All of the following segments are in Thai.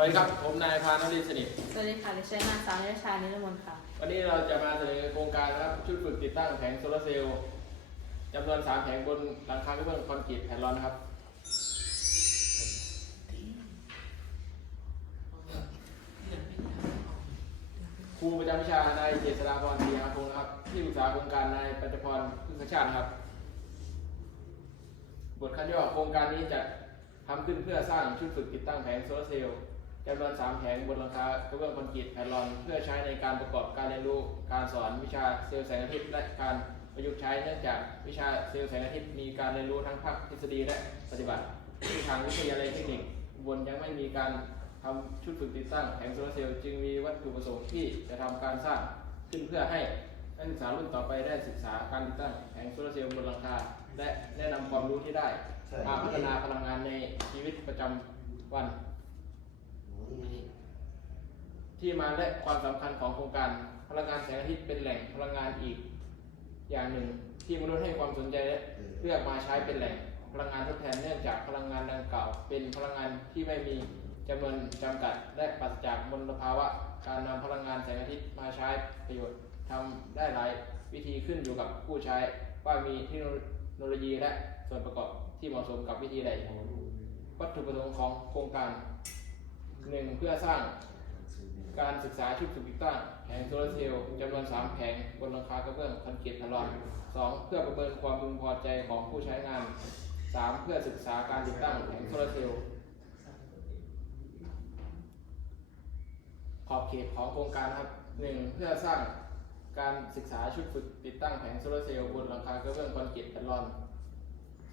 วัสดีครับ ผมนายพานริสนิท สวัสดีค่ะดิฉันนางสาวนิรชานิรมนต์ค่ะ วันนี้เราจะมาเสนอโครงการนะครับชุดฝึกติดตั้งแผงโซลาร์เซลล์จำนวน 3 แผงบนหลังคากระเบื้องคอนกรีตแผ่นร้อนนะครับ ครูประจำวิชานายเจษฎาพรศรีอาคงศ์นะครับ ที่ปรึกษาโครงการนายปัญจพรพึ่งชาตินะครับ บทคันย่อโครงการนี้จะทำขึ้นเพื่อสร้างชุดฝึกติดตั้งแผงโซลาร์เซลล์ จำนวน3แผงบนหลังคากระเบื้องคอนกรีตแผ่นรองเพื่อใช้ในการประกอบการเรียนรู้การสอนวิชาเซลล์แสงอาทิตย์และการประยุกต์ใช้เนื่องจากวิชาเซลล์แสงอาทิตย์มีการเรียนรู้ทั้งภาคทฤษฎีและปฏิบัติที่ทางวิทยาลัยเทคนิคบนยังไม่มีการทำชุดฝึกติดตั้งแผงโซลาร์เซลล์จึงมีวัตถุประสงค์ที่จะทำการสร้างขึ้นเพื่อให้นักศึกษารุ่นต่อไปได้ศึกษาการติดตั้งแผงโซลาร์เซลล์บนหลังคาและแนะนำความรู้ที่ได้มาพัฒนาพลังงานในชีวิตประจำวัน ที่มาและความสำคัญของโครงการพลังงานแสงอาทิตย์เป็นแหล่งพลังงานอีก อย่างหนึ่ง ที่มนุษย์ให้ความสนใจและเลือกมาใช้เป็นแหล่งพลังงานทดแทนเนื่องจากพลังงานดังกล่าว เป็นพลังงานที่ไม่มีจำนวนจำกัดและปราศจากมลภาวะ การนำพลังงานแสงอาทิตย์มาใช้ประโยชน์ทำได้หลายวิธีขึ้นอยู่กับผู้ใช้ว่ามีเทคโนโลยีและส่วนประกอบที่เหมาะสมกับวิธีใดวัตถุประสงค์ของโครงการ หนึ่งเพื่อสร้างการศึกษาชุดฝึกติดตั้งแผงโซลาร์เซลล์จำนวน 3 แผงบนหลังคากระเบื้องคอนกรีตพลอนสองเพื่อประเมินความพึงพอใจของผู้ใช้งาน 3 เพื่อศึกษาการติดตั้งแผงโซลาร์เซลล์ขอบเขตของโครงการครับ 1. เพื่อสร้างการศึกษาชุดฝึกติดตั้งแผงโซลาร์เซลล์บนหลังคากระเบื้องคอนกรีตพลอน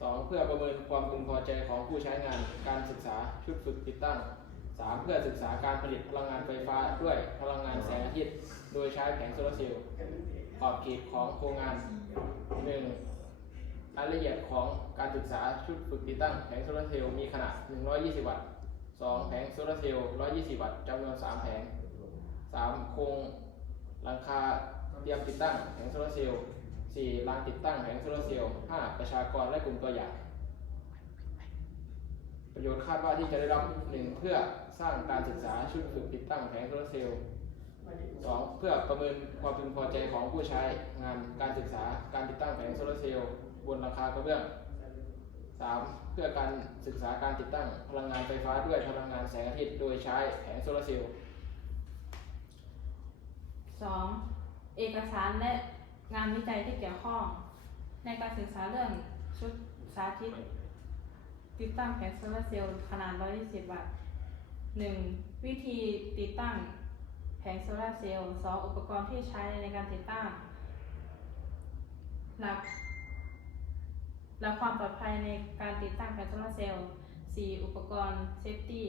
สองเพื่อประเมินความพึงพอใจของผู้ใช้งาน การศึกษาชุดฝึกติดตั้ง 3. เพื่อศึกษาการผลิตพลังงานไฟฟ้าด้วยพลังงานแสงอาทิตย์ โดยใช้แผงโซลาร์เซลล์ขอบเขตของโครงงาน 1. รายละเอียดของการศึกษาชุดฝึกติดตั้งแผงโซลาร์เซลล์มีขนาด 120 วัตต์ 2. แผงโซลาร์เซลล์ 120 วัตต์จำนวน 3 แผง 3. โครงหลังคาเตรียมติดตั้งแผงโซลาร์เซลล์ 4. ลานติดตั้งแผงโซลาร์เซลล์ 5. ประชากรและกลุ่มตัวอย่าง ประโยชน์คาดว่าที่จะได้รับ 1. เพื่อสร้างการศึกษาชุดฝึกติดตั้งแผงโซลาร์เซลล์ 2. เพื่อประเมินความพึงพอใจของผู้ใช้งานการศึกษาการติดตั้งแผงโซลาร์เซลล์บนหลังคากระเบื้อง 3. เพื่อการศึกษาการติดตั้งพลังงานไฟฟ้าด้วยพลังงานแสงอาทิตย์โดยใช้แผงโซลาร์เซลล์ 2. เอกสารและงานวิจัยที่เกี่ยวข้อง ในการศึกษาเรื่องชุดสาธิต ติดตั้งแผงโซลาเซลล์ขนาด 120 วัตต์ 1. วิธีติดตั้งแผงโซลาเซลล์ 2. อุปกรณ์ที่ใช้ในการติดตั้ง หลักหลักความปลอดภัยในการติดตั้งแผงโซลาเซลล์ 4. อุปกรณ์เซฟตี้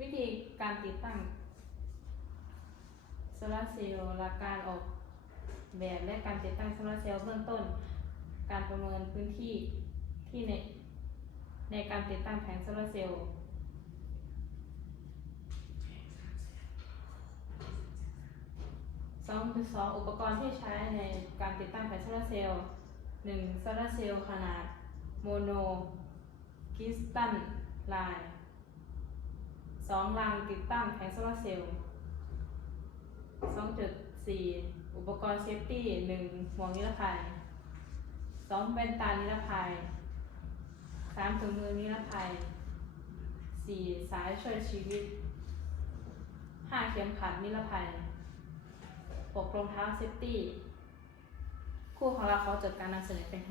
วิธีการติดตั้งโซลาเซลล์หลักการออก แบบและการติดตั้งโซลาร์เซลล์เบื้องต้น การประเมินพื้นที่ที่ในในการติดตั้งแผงโซลาร์เซลล์สองสองอุปกรณ์ที่ใช้ในการติดตั้งแผงโซลาร์เซลล์หนึ่งโซลาร์เซลล์ขนาดโมโนคิสตัลไลน์สองรางติดตั้งแผงโซลาร์เซลล์สองจุด สี่อุปกรณ์เซฟตี้หนึ่งหมวกนิรภัยสองเป็นตานิรภัยสามถุงมือนิรภัยสี่สายช่วยชีวิตห้าเข็มขัดนิรภัยหกรองเท้าเซฟตี้ คู่ของเราเขาจดการนำเสนอเป็น